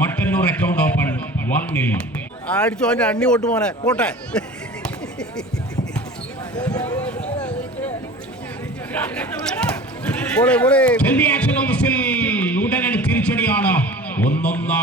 Mattannur account open 1-0. അടിച്ചു അവൻ്റെ അണ്ണി കൊട്ടു മോനെ പോട്ടെ. ഉടനെ തിരിച്ചടിയാണ്. 1-1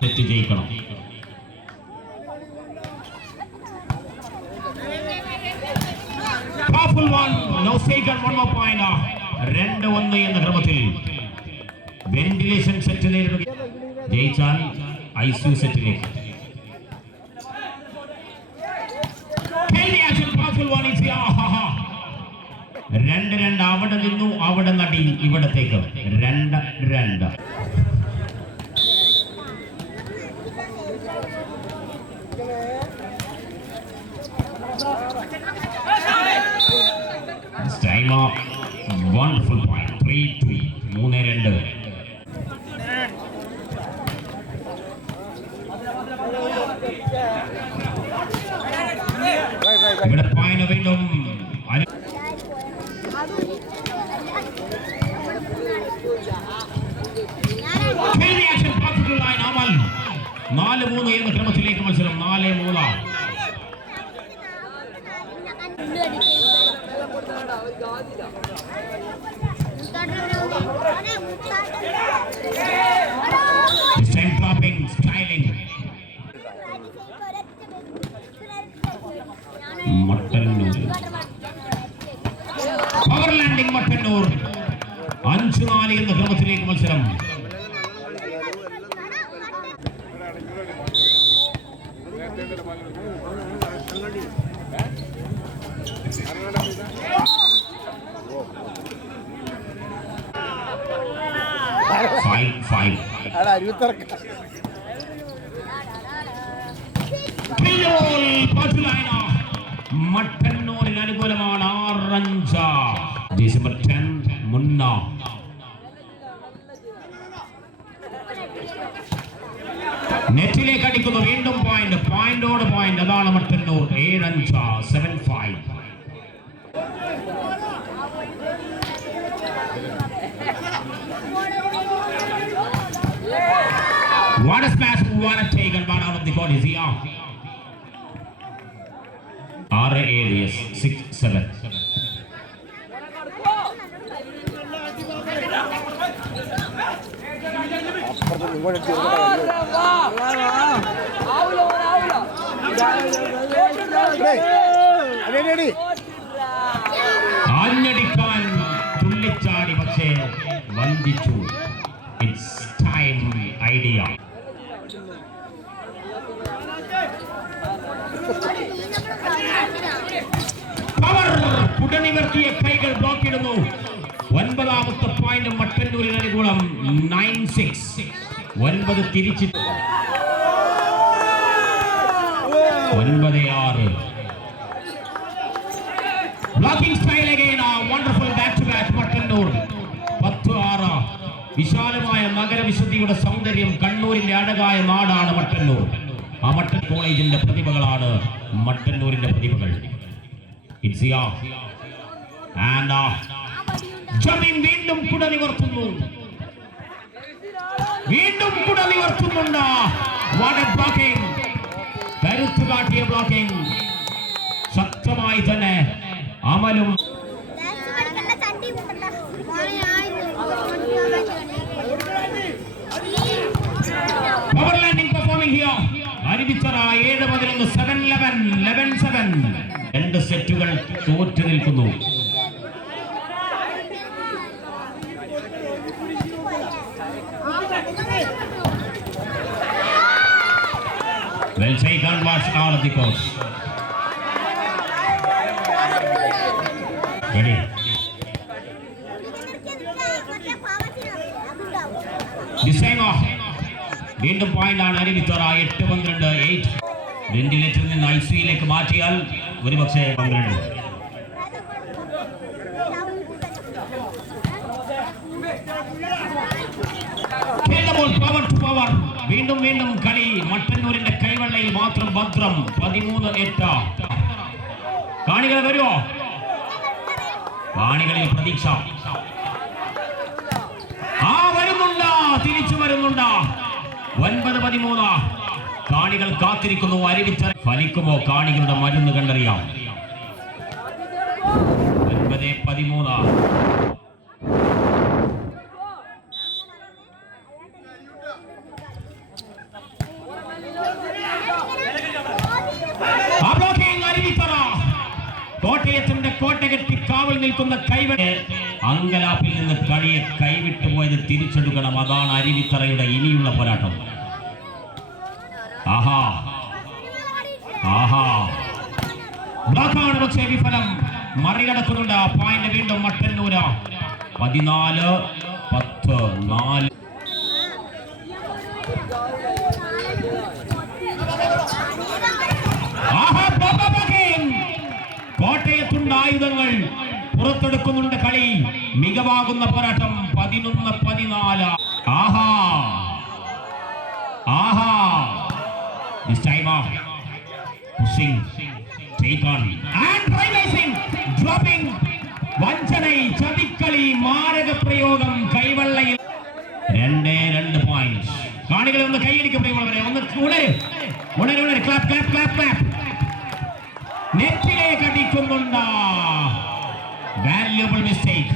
തെറ്റ് ജയിക്കണം. Powerful one, no second, one more point. 2-1 എന്ന ക്രമത്തിൽ വെന്റിലേഷൻ സെറ്റ് നേരിടുക. ജയിച്ചാൽ ഐസിയു സെറ്റിലേക്ക്. 2-2 അവിടെ നിന്നു, അവിടെ നടി ഇവിടത്തേക്ക് 2-2. Wonderful point. 3-2. 3-2. ഇവിടെ പോയിന്റ് വീണ്ടും 4-3 എന്ന ക്രമത്തിലേക്ക് മത്സരം. 4-3. Mattannur power landing. മട്ടന്നൂർ 5-4 എന്ന ക്രമത്തിലേക്ക് മത്സരം. മട്ടന്നൂരിന് അനുകൂലമാണ് 6-5. ഡിസംബർ 10 മുന്ന. നെറ്റിലേക്ക് അടിക്കുന്നു. വീണ്ടും പോയിന്റ്. പോയിന്റോട് പോയിന്റ്. അതാണ് Mattannur. 7-5. 7-5. What a smash, what a take, and one out of the ball is here. 6-7. ആഞ്ഞടിക്കാൻ തുള്ളിച്ചാടി, പക്ഷേ വഞ്ചിച്ചു. It's time idea. പവർ കുടനിവർത്തിയ കൈകൾ ബ്ലോക്ക് ഇടുന്നു. 9ാമത്തെ പോയിന്റ് മട്ടന്നൂരിന് അനുകൂലം. 9-6. 9 തിരിച്ച് 9-6. Blocking style again. Wonderful back to back Mattannur. 10-6. വിശാലമായ നഗരവിശുദ്ധിയുടെ സൗന്ദര്യം. കണ്ണൂരിന്റെ അഴകായ നാടാണ് മട്ടന്നൂർ. ആ മട്ടൻ കോളേജിന്റെ പ്രതിഭകളാണ് മട്ടന്നൂരിന്റെ പ്രതിഭകൾ. വീണ്ടും കുട നിവർത്തുന്നു. വീണ്ടും കുട നിവർത്തുന്നുണ്ട്. കരുത്തു കാട്ടിയ ബ്ലോക്കിംഗ്. ശക്തമായി തന്നെ അമലും power landing performing here. Aruvithura 7-11. 7-11. 11-7. 2 സെറ്റുകൾ തോറ്റു നിൽക്കുന്നു. Well taken, watch out of the course. Ready. The same off. വീണ്ടും പോയിന്റ് ആണ് അരുവിത്തറ. 8-12. 8. വെന്റിലേറ്ററിൽ നിന്ന് ഐസിയിലേക്ക് മാറ്റിയാൽ ഒരുപക്ഷെ 12. Power to power. വീണ്ടും വീണ്ടും കളി മട്ടന്നൂരിന്റെ കൈവെള്ളയിൽ മാത്രം ഭദ്രം. 13-8. കാണികൾ വരുമോ? കാണികളിൽ പ്രതീക്ഷ. വരുന്നുണ്ട്, തിരിച്ചു വരുന്നുണ്ട്. 9-13. കാണികൾ കാത്തിരിക്കുന്നു. അരുവിച്ച ഫലിക്കുമോ? കാണികളുടെ മരുന്ന് കണ്ടറിയാം. 9-13. കോട്ടയത്തിന്റെ കോട്ടകെട്ടി കാവൽ നിൽക്കുന്ന അങ്കലാപ്പിൽ നിന്ന് കളിയെ കൈവിട്ടുപോയത് തിരിച്ചെടുക്കണം. അതാണ് അരുവിത്തറയുടെ ഇനിയുള്ള പോരാട്ടം. ആഹാ ആഹാ, ബ്ലോക്കാണ്, പക്ഷേ വിഫലം. മറികടക്കുന്നുണ്ട്. പോയിന്റ് വീണ്ടും മട്ടന്നൂര്. 14-10. കോട്ടയത്തുണ്ട് ആയുധങ്ങൾ, പുറത്തെടുക്കുന്നുണ്ട്. കളി മികവാകുന്ന പോരാട്ടം. 11-14. ആഹാ ആഹാ, this time pushing, take on and reversing, dropping. വഞ്ചനൈ, ചതിക്കളി, മാരക പ്രയോഗം. കൈവെള്ളയിൽ 2 പോയിന്റ്. കാണികളെ ഒന്ന് കൈയടിക്ക് പ്രിയമുള്ളവരെ. ഒന്ന് ഉണര്. Clap clap clap clap. നെറ്റിലേക്ക് അടിക്കുന്നുണ്ട്. Valuable mistake.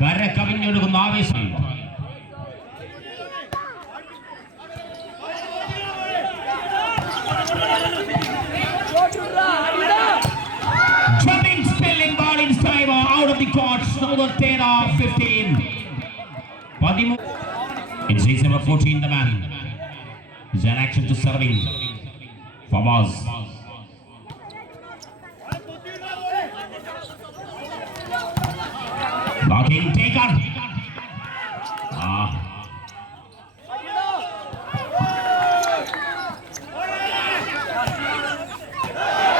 കര കവിഞ്ഞൊഴുകുന്ന ആവേശം. Jumping, spilling ball in time out of the court. Now the 10-15. It's 6-14. The man is an action to serving. Fawaz. Blocking, take on.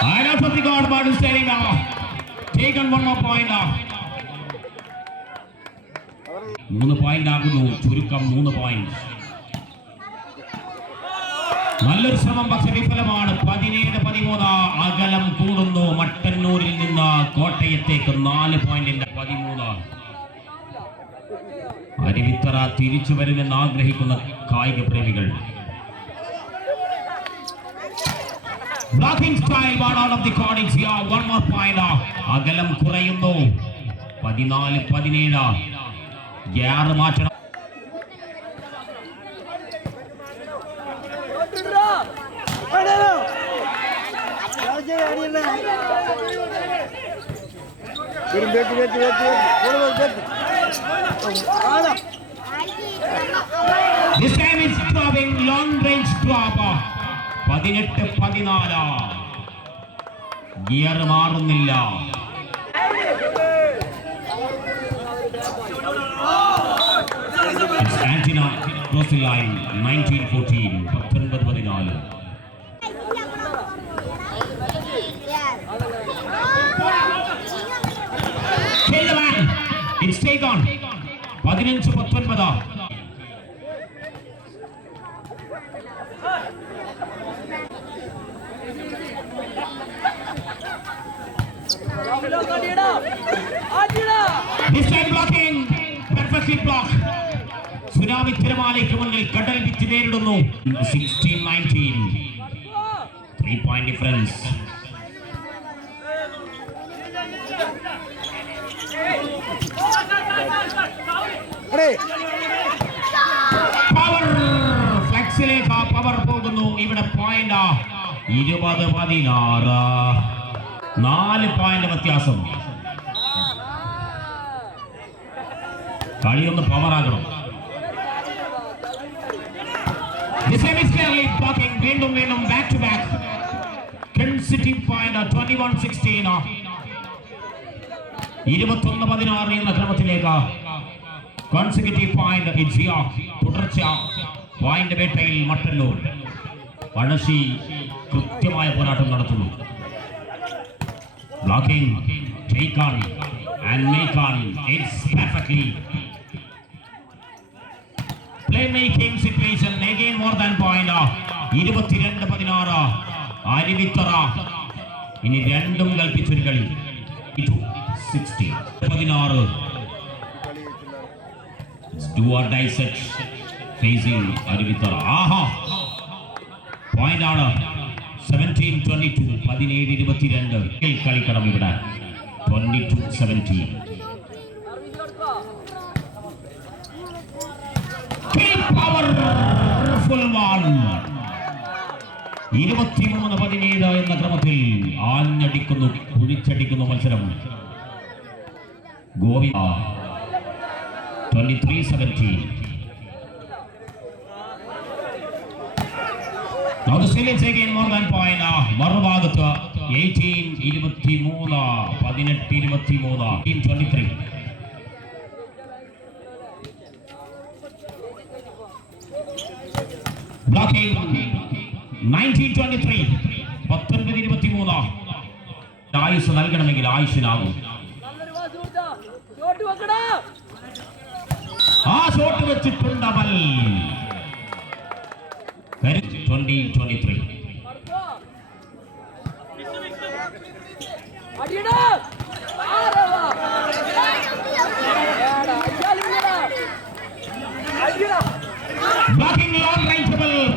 Out of the guard, but is standing now. Take on one more point. 3 point ആകുന്നു. ചുരുക്കം 3 point. നല്ലൊരു ശ്രമം, പക്ഷെ വിഫലമാണ്. 17-13. അകലം കൂടുന്നു. മട്ടന്നൂരിൽ നിന്ന് കോട്ടയത്തേക്ക് 4 പോയിന്റിന്റെ 13. അരുവിത്തറ തിരിച്ചു വരുമെന്ന് ആഗ്രഹിക്കുന്ന കായിക പ്രേമികൾ. Blocking style, one out of the corner. One more point. അകലം കുറയുന്നു. 14-17. ഗ്യാർ മാറ്റണം. This time it's dropping, long range drop. 18-14. Gear മാറുന്നില്ല. It's Antina crossing line. 19-14. 19-14. Kill the man. It's take on. 15-19. This time blocking, perfectly blocked. Tsunami തിരമാലയ്ക്ക് മുന്നിൽ കടൽ വിറ്റ് നേരിടുന്നു. 16-19. 3 point difference. Power ഫ്ലെക്സിലേക്ക് പവർ പോകുന്നു. ഇവിടെ പോയിന്റ് 20-16. 4 പോയിന്റ് വ്യത്യാസം. കളിയൊന്ന് പവർ ആകണം. വീണ്ടും വീണ്ടും back to back. Consistent point 21-16. 21-16 എന്ന ക്രമത്തിലേക്ക് കോൺസിക്യൂട്ടീവ് പോയിന്റ്. തുടർച്ച പോയിന്റ് വേട്ടയിൽ മട്ടന്നൂർ. പഴശ്ശി കൃത്യമായ പോരാട്ടം നടത്തുന്നു. Blocking, take on and make on. It's perfectly playmaking situation. Again more than point. 22-16. Aruvithura ഇനി രണ്ടും കൽപ്പിച്ചൊരു കളി 60 16 do or die set facing Arvitar. Aaha point ആണ് 17-22 17-22 കളിക്കണം ഇവിടെ 22-17 powerful one 23-17 എന്ന ക്രമത്തിൽ ആഞ്ഞടിക്കുന്നു കുഴിച്ചടിക്കുന്നു മത്സരം Govinda 23-17 now the Silence again more than point മറുഭാഗത്ത് 18-23 18-23 blocking 19-23 19-23 ആയുസ് നൽകണമെങ്കിൽ ആയുഷിനാകും ആ ഷോട്ട് വെച്ചിട്ടുണ്ട് അവൽ 20-23 blocking long range ball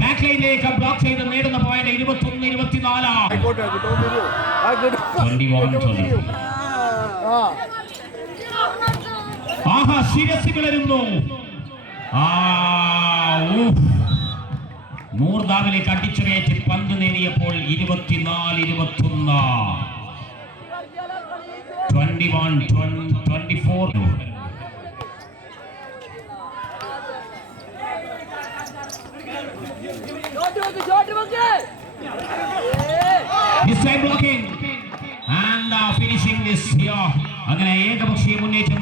back line ലേക്ക് ബ്ലോക്ക് ചെയ്ത് നേടുന്ന പോയിന്റ് 21-24 ആഹാ ശിരസ് കിളരുന്നു മൂർദാവിലേക്ക് അടിച്ചുകയറ്റി പന്ത് നേടിയപ്പോൾ 24-21 21-24 this time blocking and finishing this here അങ്ങനെ ഏകപക്ഷീയ മുന്നേറ്റം